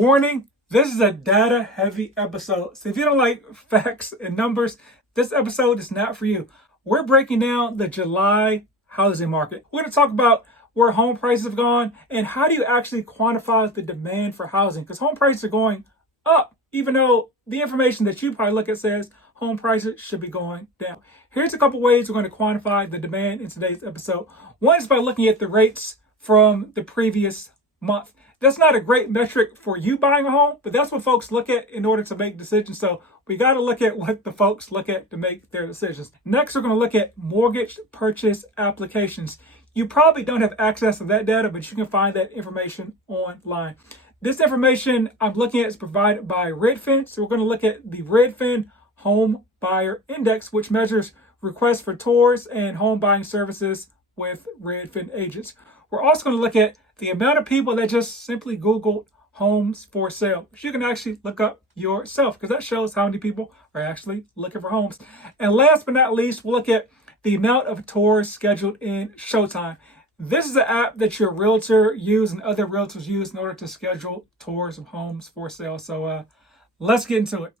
Warning, this is a data heavy episode. So if you don't like facts and numbers, this episode is not for you. We're breaking down the July housing market. We're going to talk about where home prices have gone and how do you actually quantify the demand for housing, because home prices are going up, even though the information that you probably look at says home prices should be going down. Here's a couple ways we're going to quantify the demand in today's episode. One is by looking at the rates from the previous month. That's not a great metric for you buying a home, but that's what folks look at in order to make decisions. So we got to look at what the folks look at to make their decisions. Next, we're going to look at mortgage purchase applications. You probably don't have access to that data, but you can find that information online. This information I'm looking at is provided by Redfin. So we're going to look at the Redfin Homebuyer Index, which measures requests for tours and home buying services with Redfin agents. We're also going to look at the amount of people that just simply Googled homes for sale, which you can actually look up yourself because that shows how many people are actually looking for homes. And last but not least, we'll look at the amount of tours scheduled in Showtime. This is an app that your realtor use and other realtors use in order to schedule tours of homes for sale. So let's get into it.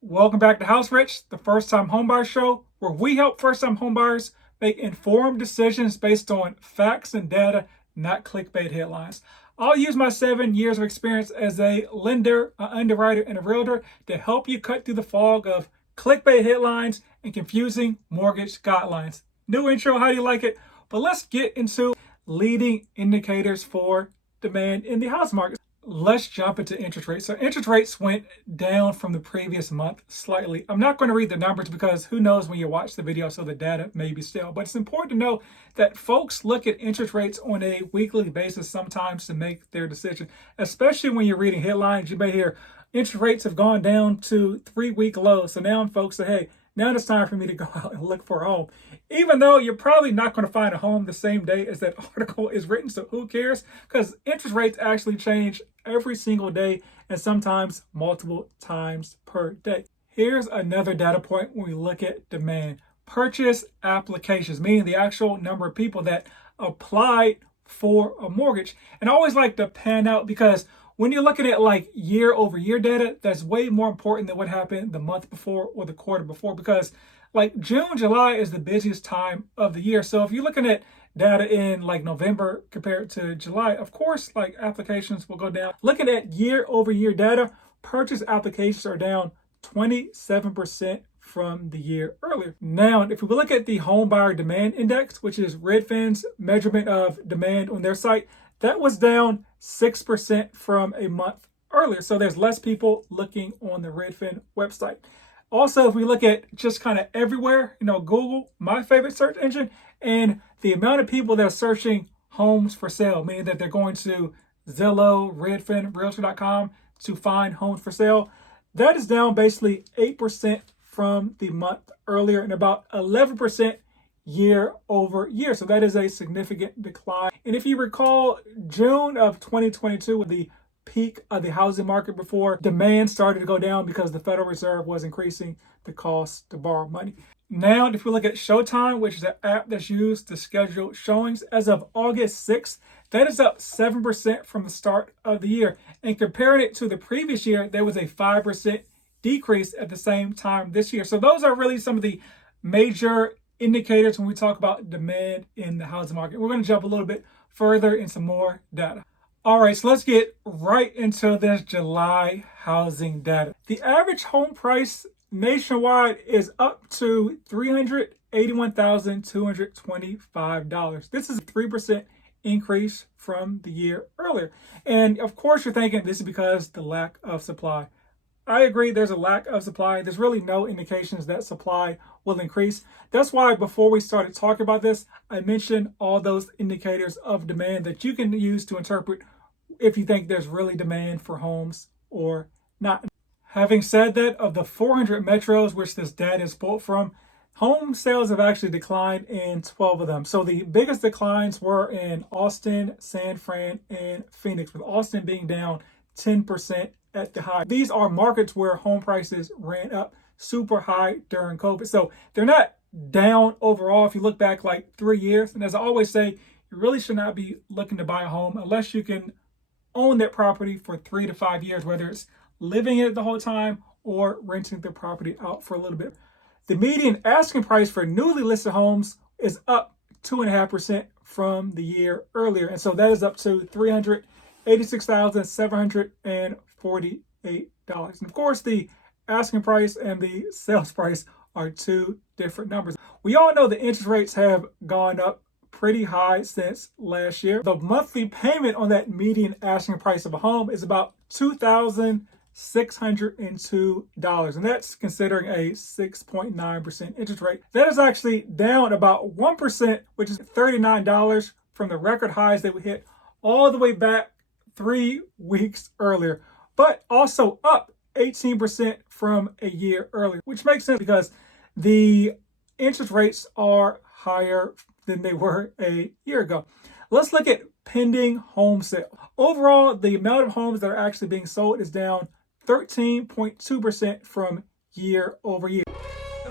Welcome back to House Rich, the first time homebuyer show, where we help first time homebuyers make informed decisions based on facts and data, not clickbait headlines. I'll use my 7 years of experience as a lender, an underwriter, and a realtor to help you cut through the fog of clickbait headlines and confusing mortgage guidelines. New intro, how do you like it? But let's get into leading indicators for demand in the house market. Let's jump into interest rates. So interest rates went down from the previous month slightly. I'm not going to read the numbers because who knows when you watch the video, so the data may be stale. But it's important to know that folks look at interest rates on a weekly basis sometimes to make their decision, especially when you're reading headlines. You may hear interest rates have gone down to 3-week lows. So now folks say, hey, now it's time for me to go out and look for a home. Even though you're probably not going to find a home the same day as that article is written, so who cares? Because interest rates actually change every single day and sometimes multiple times per day. Here's another data point when we look at demand. Purchase applications, meaning the actual number of people that applied for a mortgage. And I always like to pan out because when you're looking at like year over year data, that's way more important than what happened the month before or the quarter before, because like June, July is the busiest time of the year. So if you're looking at data in like November compared to July, of course, like applications will go down. Looking at year over year data, purchase applications are down 27% from the year earlier. Now, if we look at the home buyer demand index, which is Redfin's measurement of demand on their site, that was down 6% from a month earlier. So there's less people looking on the Redfin website. Also, if we look at just kind of everywhere, Google, my favorite search engine, and the amount of people that are searching homes for sale, meaning that they're going to Zillow, Redfin, Realtor.com to find homes for sale, that is down basically 8% from the month earlier and about 11% year over year. So that is a significant decline. And if you recall, June of 2022, the peak of the housing market before demand started to go down because the Federal Reserve was increasing the cost to borrow money. Now, if we look at Showtime, which is an app that's used to schedule showings, as of August 6th, that is up 7% from the start of the year. And comparing it to the previous year, there was a 5% decrease at the same time this year. So those are really some of the major indicators when we talk about demand in the housing market. We're going to jump a little bit further into more data. All right, so let's get right into this July housing data. The average home price nationwide is up to $381,225. This is a 3% increase from the year earlier. And of course, you're thinking this is because the lack of supply. I agree, there's a lack of supply. There's really no indications that supply will increase. That's why before we started talking about this, I mentioned all those indicators of demand that you can use to interpret if you think there's really demand for homes or not. Having said that, of the 400 metros which this data is pulled from, home sales have actually declined in 12 of them. So the biggest declines were in Austin, San Fran, and Phoenix, with Austin being down 10% at the high. These are markets where home prices ran up super high during COVID. So they're not down overall if you look back like 3 years. And as I always say, you really should not be looking to buy a home unless you can own that property for 3 to 5 years, whether it's living in it the whole time or renting the property out for a little bit. The median asking price for newly listed homes is up 2.5% from the year earlier. And so that is up to $386,748. And of course, the asking price and the sales price are two different numbers. We all know the interest rates have gone up pretty high since last year. The monthly payment on that median asking price of a home is about $2,602, and that's considering a 6.9% interest rate. That is actually down about 1%, which is $39 from the record highs that we hit all the way back 3 weeks earlier, but also up 18% from a year earlier, which makes sense because the interest rates are higher than they were a year ago. Let's look at pending home sale. Overall, the amount of homes that are actually being sold is down 13.2% from year over year.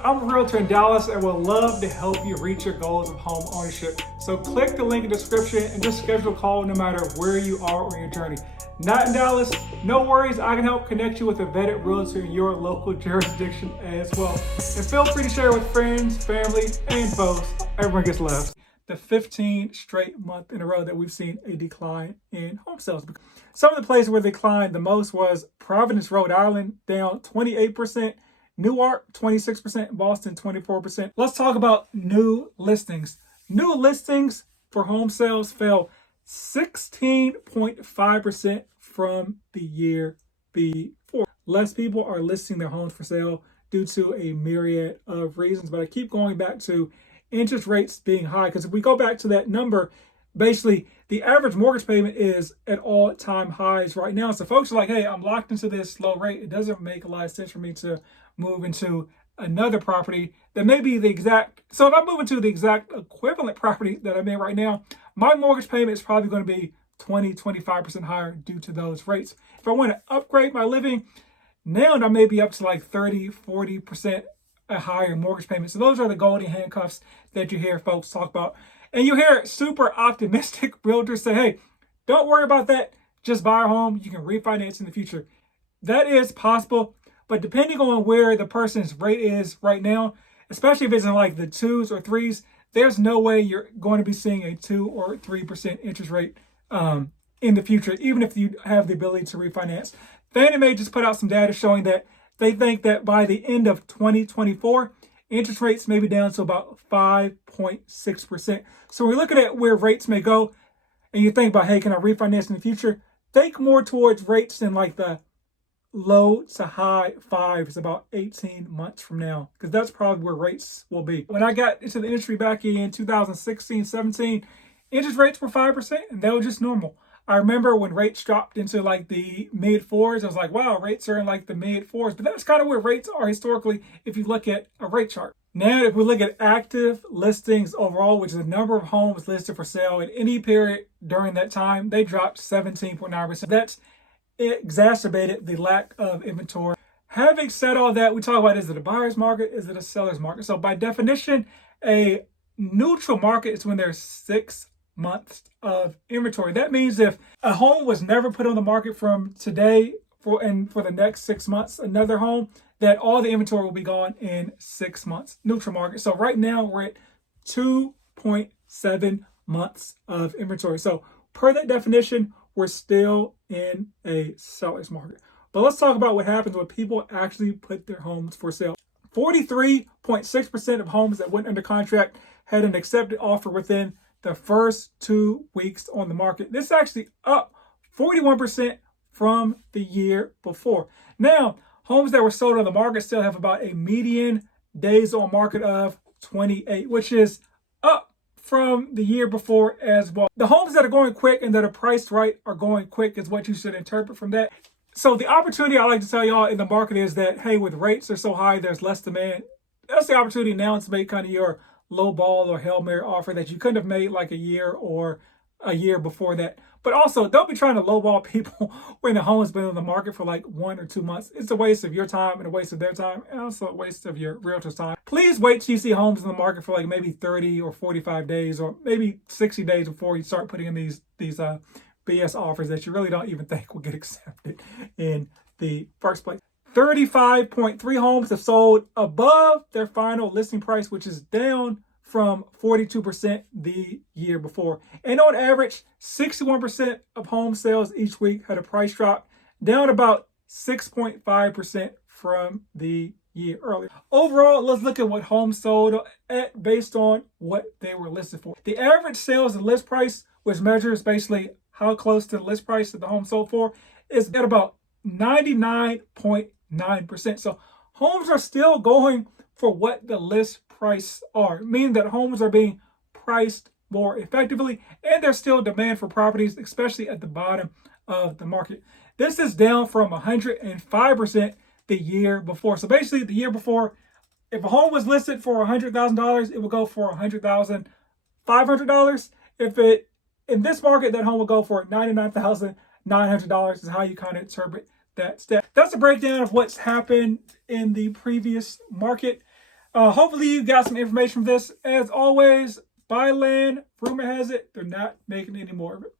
I'm a realtor in Dallas and would love to help you reach your goals of home ownership. So click the link in the description and just schedule a call no matter where you are on your journey. Not in Dallas? No worries, I can help connect you with a vetted realtor in your local jurisdiction as well. And feel free to share with friends, family, and foes. Everyone gets love. The 15 straight month in a row that we've seen a decline in home sales. Some of the places where they declined the most was Providence, Rhode Island, down 28%, Newark, 26%, Boston, 24%. Let's talk about new listings. New listings for home sales fell 16.5% from the year before. Less people are listing their homes for sale due to a myriad of reasons, but I keep going back to interest rates being high, because if we go back to that number, basically the average mortgage payment is at all-time highs right now. So folks are like, hey, I'm locked into this low rate. It doesn't make a lot of sense for me to move into another property that may be the exact. So if I move into the exact equivalent property that I'm in right now, my mortgage payment is probably going to be 20-25% higher due to those rates. If I want to upgrade my living, now I may be up to like 30-40% a higher mortgage payment. So those are the golden handcuffs that you hear folks talk about. And you hear super optimistic realtors say, hey, don't worry about that. Just buy a home. You can refinance in the future. That is possible. But depending on where the person's rate is right now, especially if it's in like the 2s or 3s, there's no way you're going to be seeing a 2 or 3% interest rate in the future, even if you have the ability to refinance. Fannie Mae just put out some data showing that they think that by the end of 2024, interest rates may be down to about 5.6%. So we're looking at where rates may go, and you think about, hey, can I refinance in the future? Think more towards rates in like the low to high 5s about 18 months from now, because that's probably where rates will be. When I got into the industry back in 2016, 17, interest rates were 5%, and that was just normal. I remember when rates dropped into like the mid 4s, I was like, wow, rates are in like the mid 4s. But that's kind of where rates are historically if you look at a rate chart. Now, if we look at active listings overall, which is the number of homes listed for sale in any period during that time, they dropped 17.9%. That's exacerbated the lack of inventory. Having said all that, we talk about, is it a buyer's market? Is it a seller's market? So by definition, a neutral market is when there's 6 months of inventory. That means if a home was never put on the market from today for the next 6 months, another home, that all the inventory will be gone in 6 months. Neutral market. So right now we're at 2.7 months of inventory. So per that definition, we're still in a seller's market. But let's talk about what happens when people actually put their homes for sale. 43.6% of homes that went under contract had an accepted offer within the first 2 weeks on the market. This is actually up 41% from the year before. Now, homes that were sold on the market still have about a median days on market of 28, which is up from the year before as well. The homes that are going quick and that are priced right are going quick is what you should interpret from that. So the opportunity I like to tell y'all in the market is that, hey, with rates are so high, there's less demand. That's the opportunity now to make kind of your low ball or Hail Mary offer that you couldn't have made like a year or a year before that. But also, don't be trying to lowball people when the home has been on the market for like 1 or 2 months. It's a waste of your time and a waste of their time, and also a waste of your realtor's time. Please wait till you see homes in the market for like maybe 30 or 45 days or maybe 60 days before you start putting in these BS offers that you really don't even think will get accepted in the first place. 35.3 homes have sold above their final listing price, which is down from 42% the year before. And on average, 61% of home sales each week had a price drop, down about 6.5% from the year earlier. Overall, let's look at what homes sold at based on what they were listed for. The average sales and list price, which measures basically how close to the list price that the home sold for, is at about 99.9%. So homes are still going for what the list price are, meaning that homes are being priced more effectively, and there's still demand for properties, especially at the bottom of the market. This is down from 105% the year before. So basically, the year before, if a home was listed for $100,000, it would go for $100,500. If it in this market, that home will go for $99,900 is how you kind of interpret that step. That's a breakdown of what's happened in the previous market. Hopefully you got some information from this. As always, buy land. Rumor has it they're not making any more of it.